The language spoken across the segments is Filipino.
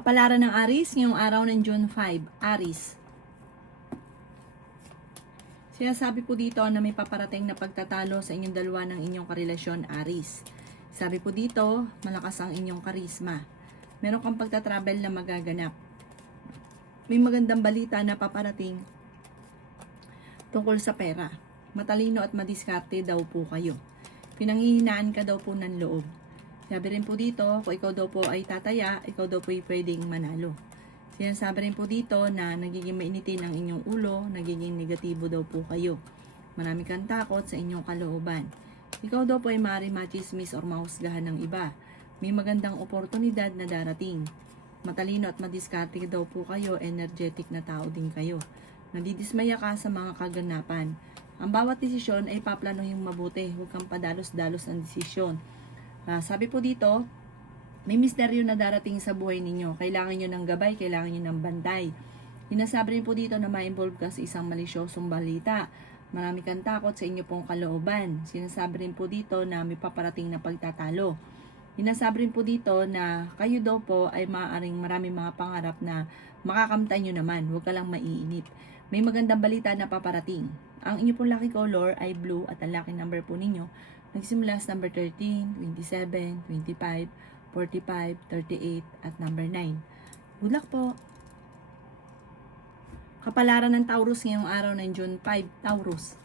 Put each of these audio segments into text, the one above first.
Kapalaran ng Aries, ngayong araw ng June 5, Aries. Sinasabi po dito na may paparating na pagtatalo sa inyong dalawa ng inyong karelasyon, Aries. Sabi po dito, malakas ang inyong karisma. Meron kang pagtatravel na magaganap. May magandang balita na paparating tungkol sa pera. Matalino at madiskarte daw po kayo. Pinanghihinaan ka daw po ng loob. Sabi rin po dito, kung ikaw daw po ay tataya, ikaw daw po ay pwedeng manalo. Sinasabi rin po dito na nagiging mainitin ang inyong ulo, nagiging negatibo daw po kayo. Marami kang takot sa inyong kalooban. Ikaw daw po ay maaaring machismis or mahusgahan ng iba. May magandang oportunidad na darating. Matalino at madiskarte daw po kayo, energetic na tao din kayo. Nadidismaya ka sa mga kaganapan. Ang bawat desisyon ay paplanuhin mabuti, huwag kang padalos-dalos ang desisyon. Sabi po dito, may misteryo na darating sa buhay ninyo. Kailangan nyo ng gabay, kailangan nyo ng bantay. Hinasabi rin po dito na ma-involve ka sa isang malisyosong balita. Marami kang takot sa inyo pong kalooban. Sinasabi rin po dito na may paparating na pagtatalo. Hinasabi rin po dito na kayo daw po ay maaaring maraming mga pangarap na makakamtan nyo naman. Huwag ka lang maiinip. May magandang balita na paparating. Ang inyo pong lucky color ay blue at ang lucky number po ninyo nagsimula sa number 13, 27, 25, 45, 38, at number 9. Good luck po! Kapalaran ng Taurus ngayong araw ng June 5, Taurus.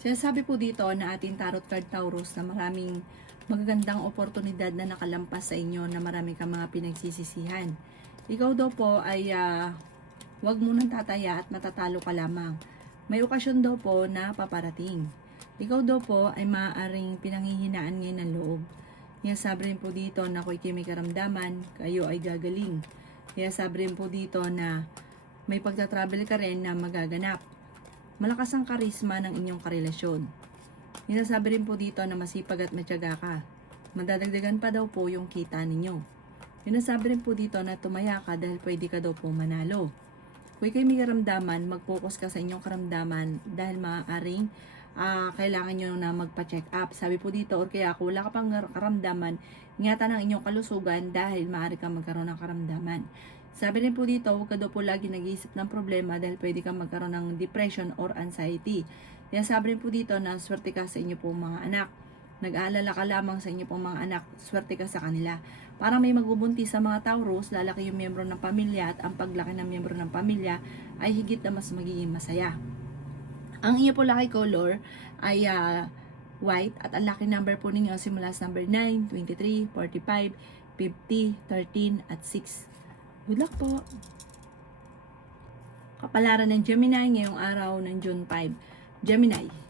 Sinasabi po dito na ating tarot card Taurus na maraming magagandang oportunidad na nakalampas sa inyo na marami kang mga pinagsisisihan. Ikaw daw po ay huwag munang tataya at matatalo ka lamang. May okasyon daw po na paparating. Ikaw daw po ay maaaring pinanghihinaan ngayon ng loob. Sabi rin po dito na kung may karamdaman, kayo ay gagaling. Sabi rin po dito na may pagtatravel ka rin na magaganap. Malakas ang karisma ng inyong karelasyon. Sabi rin po dito na masipag at matyaga ka. Madadagdagan pa daw po yung kita ninyo. Sabi rin po dito na tumaya ka dahil pwede ka daw po manalo. Kung kayo may karamdaman, mag-focus ka sa inyong karamdaman dahil maaaring kailangan nyo na magpa-check up. Sabi po dito, or kaya kung wala ka pang karamdaman, ingatan ang inyong kalusugan dahil maaari kang magkaroon ng karamdaman. Sabi rin po dito, huwag ka daw po lagi nag-iisip ng problema dahil pwede kang magkaroon ng depression or anxiety. Sabi rin po dito na swerte ka sa inyo pong mga anak. Nag-aalala ka lamang sa inyo pong mga anak, swerte ka sa kanila. Parang may magbubuntis sa mga Taurus, lalaki yung miyembro ng pamilya at ang paglaki ng miyembro ng pamilya ay higit na mas magiging masaya. Ang inyo po lucky color ay white at ang lucky number po ninyo simula sa number 9, 23, 45, 50, 13 at 6. Good luck po! Kapalaran ng Gemini ngayong araw ng June 5. Gemini.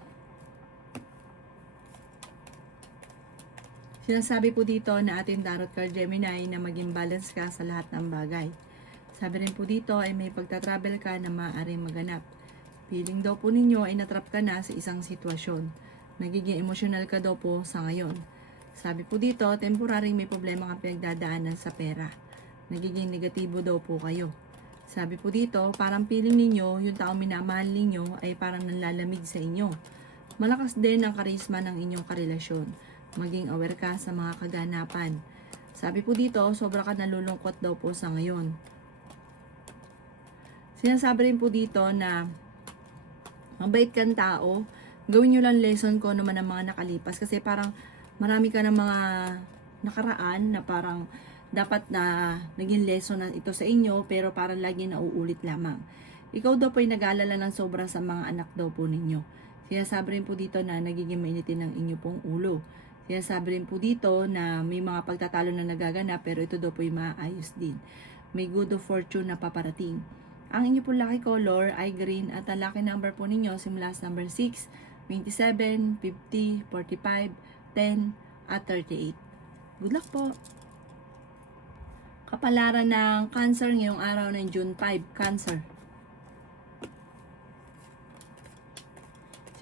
Sinasabi po dito na ating tarot card Gemini na maging balance ka sa lahat ng bagay. Sabi rin po dito ay may pagtatravel ka na maaaring maganap. Feeling daw po ninyo ay natrap ka na sa isang sitwasyon. Nagiging emosyonal ka daw po sa ngayon. Sabi po dito, temporary may problema kang pinagdadaanan sa pera. Nagiging negatibo daw po kayo. Sabi po dito, parang feeling ninyo, yung taong minamahal ninyo ay parang nanlalamig sa inyo. Malakas din ang karisma ng inyong karelasyon. Maging aware ka sa mga kaganapan. Sabi po dito, sobra ka nalulungkot daw po sa ngayon. Sinasabi rin po dito na mabait kang tao. Gawin nyo lang lesson ko naman ng mga nakalipas. Kasi parang marami ka ng mga nakaraan na parang dapat na naging lesson na ito sa inyo pero parang lagi nauulit lamang. Ikaw daw po ay nag-aalala ng sobra sa mga anak daw po ninyo. Sinasabi rin po dito na nagiging mainitin ng inyo pong ulo. Sinasabi rin po dito na may mga pagtatalo na nagaganap pero ito daw po ay maayos din. May good of fortune na paparating. Ang inyo po lucky color ay green at ang lucky number po ninyo simula sa number 6, 27, 50, 45, 10 at 38. Good luck po! Kapalaran ng Cancer ngayong araw ng June 5, Cancer.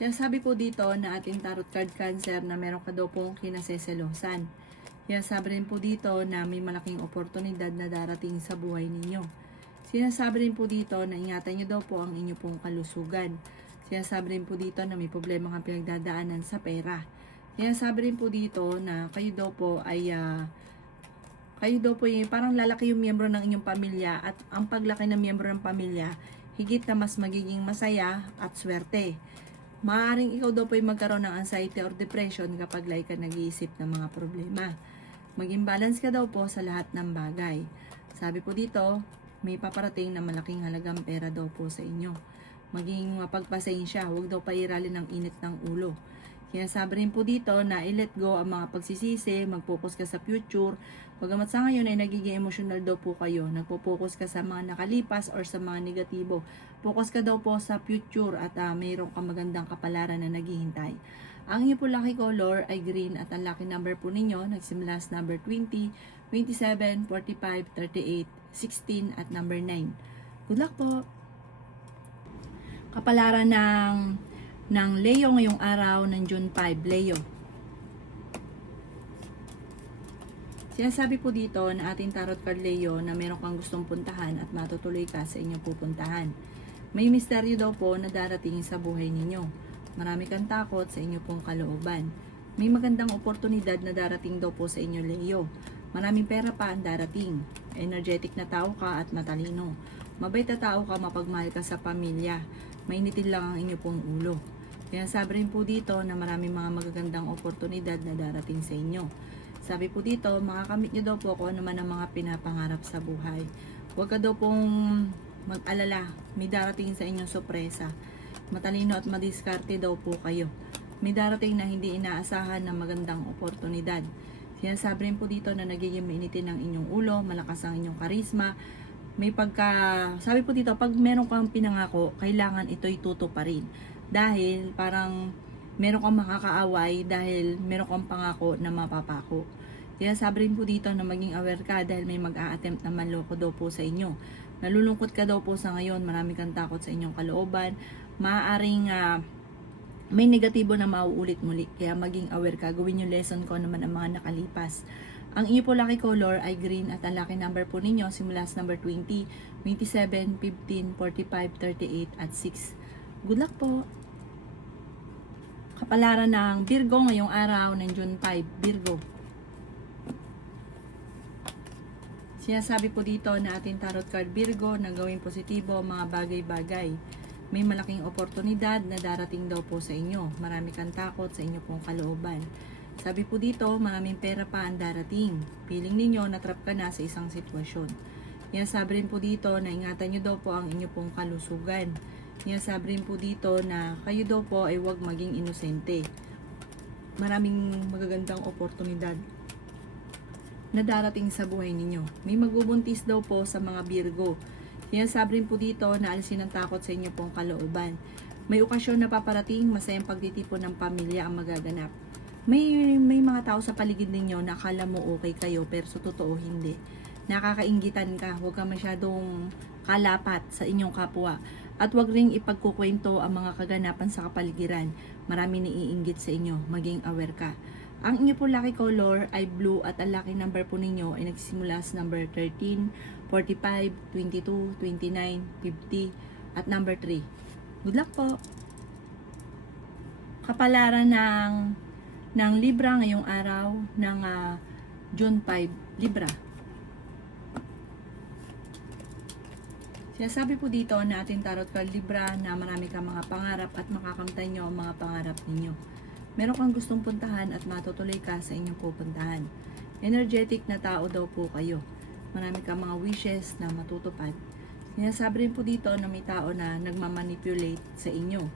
Sinasabi po dito na ating tarot card Cancer na meron ka daw pong kinaseselosan. Sinasabi rin po dito na may malaking oportunidad na darating sa buhay ninyo. Sinasabi rin po dito na ingatan nyo daw po ang inyo pong kalusugan. Sinasabi rin po dito na may problema kang pinagdadaanan sa pera. Sinasabi rin po dito na kayo daw po ay Kayo daw po yung parang lalaki yung miyembro ng inyong pamilya at ang paglaki ng miyembro ng pamilya, higit na mas magiging masaya at swerte. Maaaring ikaw daw po yung magkaroon ng anxiety or depression kapag lagi ka nag-iisip ng mga problema. Maging balance ka daw po sa lahat ng bagay. Sabi po dito, may paparating na malaking halagang pera daw po sa inyo. Maging mapagpasensya, huwag daw pairalin ng init ng ulo. Kaya sabi rin po dito na i-let go ang mga pagsisisi, mag-focus ka sa future. Bagamat sa ngayon ay nagiging emotional daw po kayo, nagpo-focus ka sa mga nakalipas or sa mga negatibo. Focus ka daw po sa future at mayroon kang magandang kapalaran na naghihintay. Ang inyo po lucky color ay green at ang lucky number po ninyo nagsimula sa number 20, 27, 45, 38, 16 at number 9. Good luck po! Kapalaran ng Leo ngayong araw ng June 5, Leo. Sinasabi po dito na ating tarot card Leo na meron kang gustong puntahan at matutuloy ka sa inyong pupuntahan. May misteryo daw po na darating sa buhay ninyo. Marami kang takot sa inyong pong kalooban. May magandang oportunidad na darating daw po sa inyo Leo. Maraming pera pa ang darating. Energetic na tao ka at matalino. Mabait na tao ka, mapagmahal ka sa pamilya. Mainitin lang ang inyong pong ulo. Kaya sabi rin po dito na maraming mga magagandang oportunidad na darating sa inyo. Sabi po dito, makakamit nyo daw po kung ano man ang mga pinapangarap sa buhay. Huwag ka daw pong mag-alala, may darating sa inyong sorpresa. Matalino at madiskarte daw po kayo. May darating na hindi inaasahan na magandang oportunidad. Sinasabi rin po dito na nagiging mainitin ang inyong ulo, malakas ang inyong karisma. Sabi po dito, pag meron kang pinangako, kailangan ito'y tutuparin. Dahil parang meron kang makakaaway dahil meron kang pangako na mapapako. Kaya sabi rin po dito na maging aware ka dahil may mag-a-attempt na manloko daw po sa inyo. Nalulungkot ka daw po sa ngayon, marami kang takot sa inyong kalooban. Maaaring may negatibo na mauulit muli. Kaya maging aware ka, gawin yung lesson ko naman ang mga nakalipas. Ang inyo po lucky color ay green at ang lucky number po ninyo simula sa number 20, 27, 15, 45, 38 at 6. Good luck po! Kapalaran ng Virgo ngayong araw ng June 5, Virgo. Sinasabi po dito na ating tarot card Virgo na gawing positibo mga bagay-bagay. May malaking oportunidad na darating daw po sa inyo. Marami kang takot sa inyo pong kalooban. Sabi po dito, maraming pera pa ang darating. Piling ninyo, natrap ka na sa isang sitwasyon. Sabi rin po dito na ingatan nyo daw po ang inyo pong kalusugan. Sabi rin po dito na kayo daw po ay huwag maging inosente. Maraming magagandang oportunidad na darating sa buhay ninyo. May magbubuntis daw po sa mga Virgo. Sabi rin po dito na alisin ang takot sa inyo pong kalooban. May okasyon na paparating, masayang pagtitipon ng pamilya ang magaganap. May mga tao sa paligid ninyo na akala mo okay kayo pero sa totoo hindi. Nakakainggitan ka, huwag ka masyadong kalapat sa inyong kapwa. At huwag ring ipagkukwento ang mga kaganapan sa kapaligiran. Marami naiinggit sa inyo, maging aware ka. Ang inyo po lucky color ay blue at ang lucky number po ninyo ay nagsisimula sa number 13, 45, 22, 29, 50 at number 3. Good luck po! Kapalaran ng Libra ngayong araw ng June 5, Libra. Sinasabi po dito na ating tarot card Libra na marami kang mga pangarap at makakamtan nyo ang mga pangarap ninyo. Meron kang gustong puntahan at matutuloy ka sa inyong pupuntahan. Energetic na tao daw po kayo. Marami kang mga wishes na matutupad. Sinasabi rin po dito na may tao na nagmamanipulate sa inyo.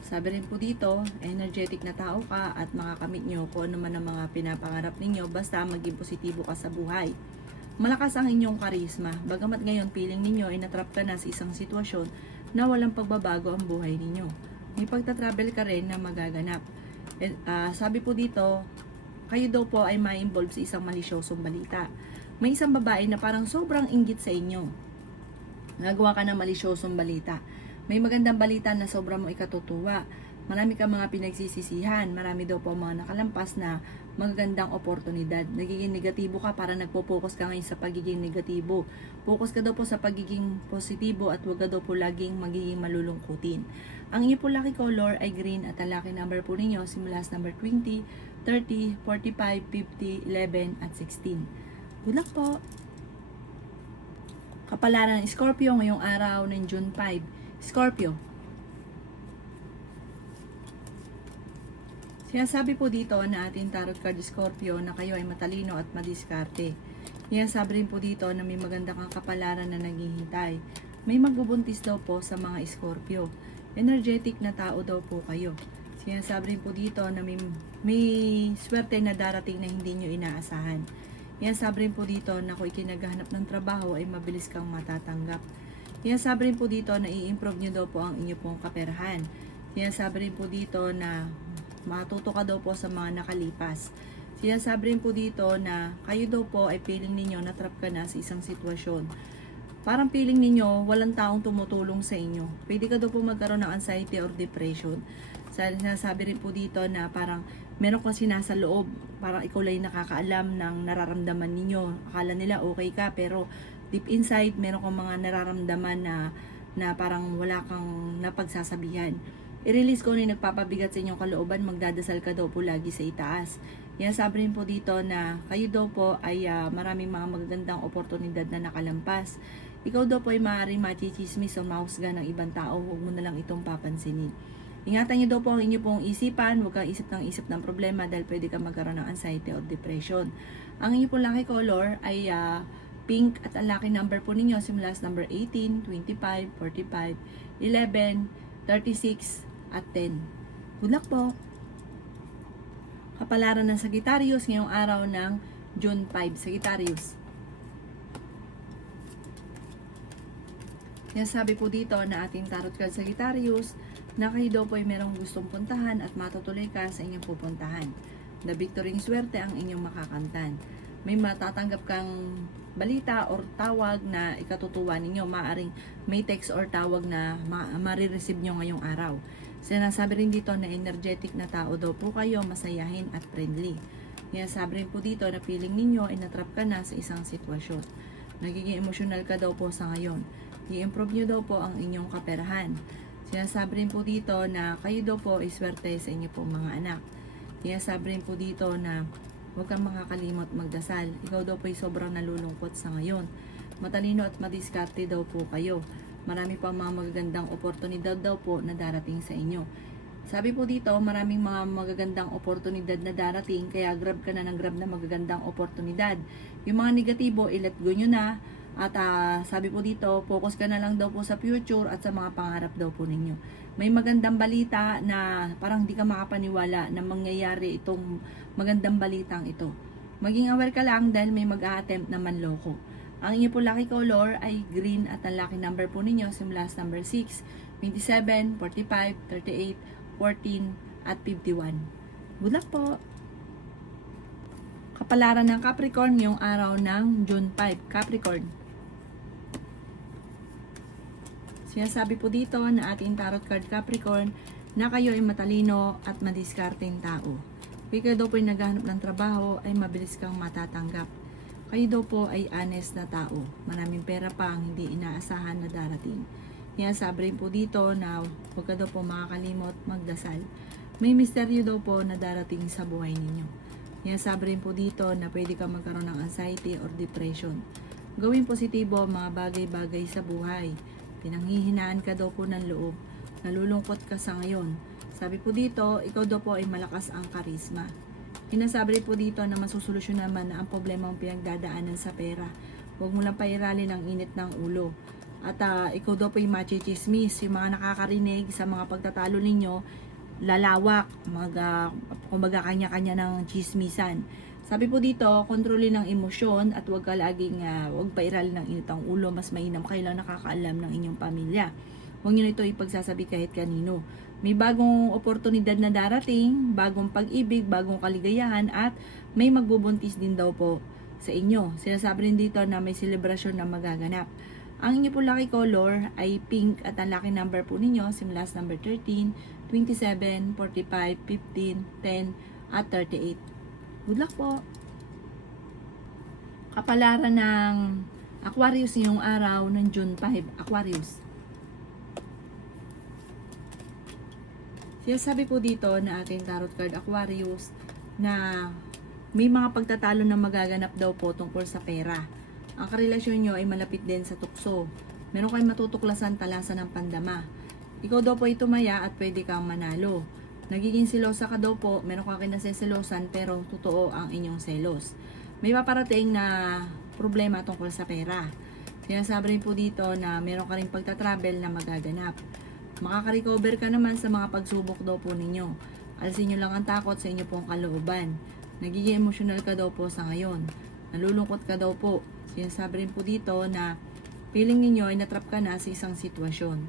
Sabi rin po dito, energetic na tao ka at makakamit nyo kung ano man ang mga pinapangarap ninyo basta maging positibo ka sa buhay. Malakas ang inyong karisma, bagamat ngayon piling ninyo ay natrap ka na sa isang sitwasyon na walang pagbabago ang buhay ninyo. May pagtatravel ka rin na magaganap. Sabi po dito, kayo daw po ay ma-involve sa isang malisyosong balita. May isang babae na parang sobrang inggit sa inyo. Nagawa ka ng malisyosong balita. May magandang balita na sobrang mo ikatutuwa. Marami kang mga pinagsisisihan. Marami daw po mga nakalampas na magagandang oportunidad. Nagiging negatibo ka para nagpo-focus ka ngayon sa pagiging negatibo. Focus ka daw po sa pagiging positibo at huwag ka daw po laging magiging malulungkutin. Ang inyo po lucky color ay green at ang lucky number po ninyo simula sa number 20, 30, 45, 50, 11 at 16. Good luck po. Kapalaran ng Scorpio ngayong araw ng June 5. Scorpio. Sinasabi po dito na ating tarot card Scorpio na kayo ay matalino at madiskarte. Sinasabi rin po dito na may maganda kang kapalaran na naghihintay. May magbubuntis daw po sa mga Scorpio. Energetic na tao daw po kayo. Sinasabi rin po dito na may swerte na darating na hindi nyo inaasahan. Sinasabi rin po dito na kung ikinaghahanap ng trabaho ay mabilis kang matatanggap. Sinasabi rin po dito na i-improve nyo daw po ang inyo pong kaperahan. Sinasabi rin po dito na matuto ka daw po sa mga nakalipas. Sinasabi rin po dito na kayo daw po ay feeling ninyo na trap ka na sa isang sitwasyon. Parang feeling ninyo walang taong tumutulong sa inyo. Pwede ka daw po magkaroon ng anxiety or depression. Sinasabi rin po dito na parang meron kasi nasa loob, parang ikaw lang nakakaalam ng nararamdaman ninyo. Akala nila okay ka, pero deep inside meron kang mga nararamdaman na parang wala kang napagsasabihan. I-release ko na yung nagpapabigat sa inyong kalooban, magdadasal ka daw po lagi sa itaas. Sabi rin po dito na kayo daw po ay maraming mga magagandang oportunidad na nakalampas. Ikaw daw po ay maaaring machichismis o mahusga ng ibang tao, huwag mo na lang itong papansinin. Ingatan niyo daw po ang inyo pong isipan, huwag kang isip ng problema dahil pwede kang magkaroon ng anxiety or depression. Ang inyo pong lucky color ay pink at ang lucky number po ninyo simula sa number 18, 25, 45, 11, 36, at 10. Good luck po! Kapalaran ng Sagittarius ngayong araw ng June 5. Sagittarius. Sabi po dito na ating tarot card Sagittarius na kayo daw po ay merong gustong puntahan at matutuloy ka sa inyong pupuntahan. The victory swerte ang inyong makakantan. May matatanggap kang balita or tawag na ikatutuwa ninyo. Maaring may text or tawag na marireceive nyo ngayong araw. Sinasabi rin dito na energetic na tao daw po kayo, masayahin at friendly. Sinasabi rin po dito na feeling ninyo ay natrap ka na sa isang sitwasyon. Nagiging emosyonal ka daw po sa ngayon. I-improve nyo daw po ang inyong kaperahan. Sinasabi rin po dito na kayo daw po ay swerte sa inyo pong mga anak. Sinasabi rin po dito na huwag kang makakalimot magdasal. Ikaw daw po ay sobrang nalulungkot sa ngayon. Matalino at madiskarte daw po kayo. Marami pa mga magagandang oportunidad daw po na darating sa inyo. Sabi po dito, maraming mga magagandang oportunidad na darating, kaya grab ka na ng grab na magagandang oportunidad. Yung mga negatibo, i-let go nyo na. At sabi po dito, focus ka na lang daw po sa future at sa mga pangarap daw po ninyo. May magandang balita na parang di ka makapaniwala na mangyayari itong magandang balitang ito. Maging aware ka lang dahil may mag-a-attempt na manloko. Ang inyo po lucky color ay green at ang lucky number po ninyo simula sa number 6, 27, 45, 38, 14, at 51. Good luck po! Kapalaran ng Capricorn ngayong araw ng June 5. Capricorn. Sinasabi po dito na ating tarot card Capricorn na kayo ay matalino at madiskarteng tao. Kung kayo daw po ay naghahanap ng trabaho ay mabilis kang matatanggap. Kayo daw po ay honest na tao. Maraming pera pa ang hindi inaasahan na darating. Sinasabi rin po dito na huwag ka daw po makakalimot magdasal. May misteryo daw po na darating sa buhay ninyo. Sinasabi rin po dito na pwede ka magkaroon ng anxiety or depression. Gawing positibo ang mga bagay-bagay sa buhay. Pinanghihinaan ka daw po ng loob. Nalulungkot ka sa ngayon. Sabi po dito, ikaw daw po ay malakas ang karisma. Sinasabi rin po dito na masusolusyon naman na ang problema ang pinagdadaanan sa pera. Huwag mo lang pairalin ang init ng ulo. At ikaw daw po ay machichismis. Yung mga nakakarinig sa mga pagtatalo ninyo, lalawak, kumbaga kanya-kanya ng chismisan. Sabi po dito, kontrolin ang emosyon at huwag ka laging, huwag pairalin ng init ang ulo, mas mainam kayo lang nakakaalam ng inyong pamilya. Huwag nyo ito ipagsasabi kahit kanino. May bagong oportunidad na darating, bagong pag-ibig, bagong kaligayahan at may magbubuntis din daw po sa inyo. Sinasabi rin dito na may selebrasyon na magaganap. Ang inyo po lucky color ay pink at ang lucky number po ninyo simula sa number 13, 27, 45, 15, 10 at 38. Good luck po! Kapalaran ng Aquarius ngayong araw ng June 5. Aquarius. Sabi po dito na ating tarot card Aquarius na may mga pagtatalo na magaganap daw po tungkol sa pera. Ang karelasyon nyo ay malapit din sa tukso. Meron kayong matutuklasan talasan ng pandama. Ikaw daw po ay tumaya at pwede kang manalo. Nagiging selosa ka daw po, meron kang kinaseselosan pero totoo ang inyong selos. May paparating na problema tungkol sa pera. Sinasabi rin po dito na meron ka rin pagtatravel na magaganap. Makaka-recover ka naman sa mga pagsubok daw po ninyo. Alisin nyo lang ang takot sa inyo pong kalooban. Nagiging emosyonal ka daw po sa ngayon. Nalulungkot ka daw po. Sinasabi rin po dito na feeling ninyo ay natrap ka na sa isang sitwasyon.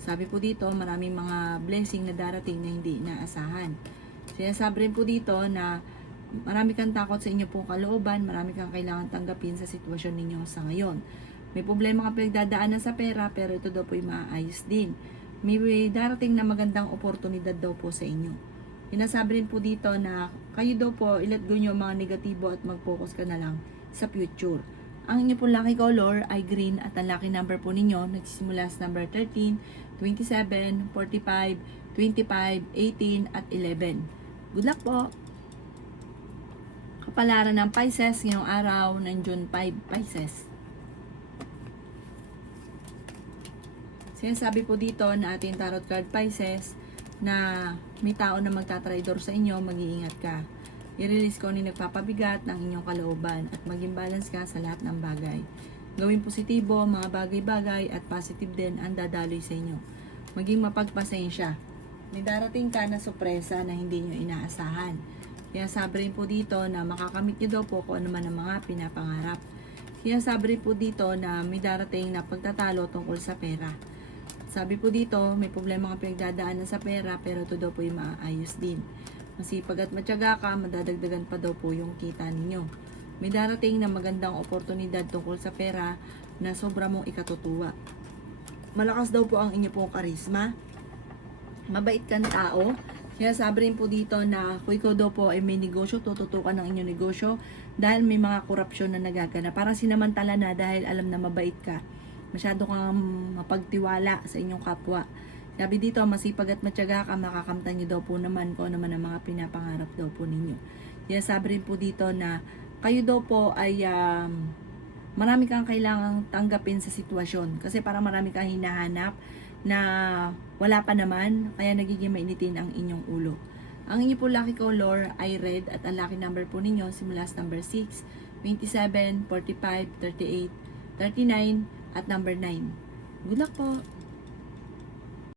Sabi po dito, maraming mga blessing na darating na hindi inaasahan. Sinasabi rin po dito na marami kang takot sa inyo pong kalooban, marami kang kailangan tanggapin sa sitwasyon ninyo sa ngayon. May problema kang pinagdadaanan sa pera, pero ito daw po ay maayos din. May darating na magandang oportunidad daw po sa inyo. Sinasabi rin po dito na kayo daw po, ilet go nyo mga negatibo at mag-focus ka na lang sa future. Ang inyo pong lucky color ay green at ang lucky number po ninyo nagsisimula sa number 13, 27, 45, 25, 18 at 11. Good luck po! Kapalaran ng Pisces ngayong araw ng June 5, Pisces. Sinasabi po dito na ating tarot card Pisces na may tao na magtatraidor sa inyo, mag-iingat ka. I-release ko ni nagpapabigat ng inyong kalooban at maging balance ka sa lahat ng bagay. Gawing positibo, mga bagay-bagay at positive din ang dadaloy sa inyo. Maging mapagpasensya. May darating ka na sorpresa na hindi nyo inaasahan. Kaya sabi rin po dito na makakamit nyo daw po kung ano man ang mga pinapangarap. Kaya sabi rin po dito na may darating na pagtatalo tungkol sa pera. Sabi po dito, may problema kang pinagdadaanan sa pera pero ito daw po yung maayos din. Masipag at matyaga ka, madadagdagan pa daw po yung kita ninyo. May darating na magandang oportunidad tungkol sa pera na sobra mong ikatutuwa. Malakas daw po ang inyo pong karisma. Mabait kang tao. Kaya sabi rin po dito na kung ikaw daw po ay may negosyo, tututukan ng inyong negosyo dahil may mga korupsyon na nagagana. Parang sinamantala na dahil alam na mabait ka. Masyado kang mapagtiwala sa inyong kapwa. Sabi dito, masipag at matyaga ka, makakamtan nyo daw po naman kung ano man ang mga pinapangarap daw po ninyo. Kaya sabi rin po dito na kayo daw po ay marami kang kailangang tanggapin sa sitwasyon. Kasi parang marami kang hinahanap na wala pa naman, kaya nagiging mainitin ang inyong ulo. Ang inyo po lucky color ay red at ang lucky number po ninyo simula sa number 6, 27, 45, 38, 39 at number 9. Good luck po!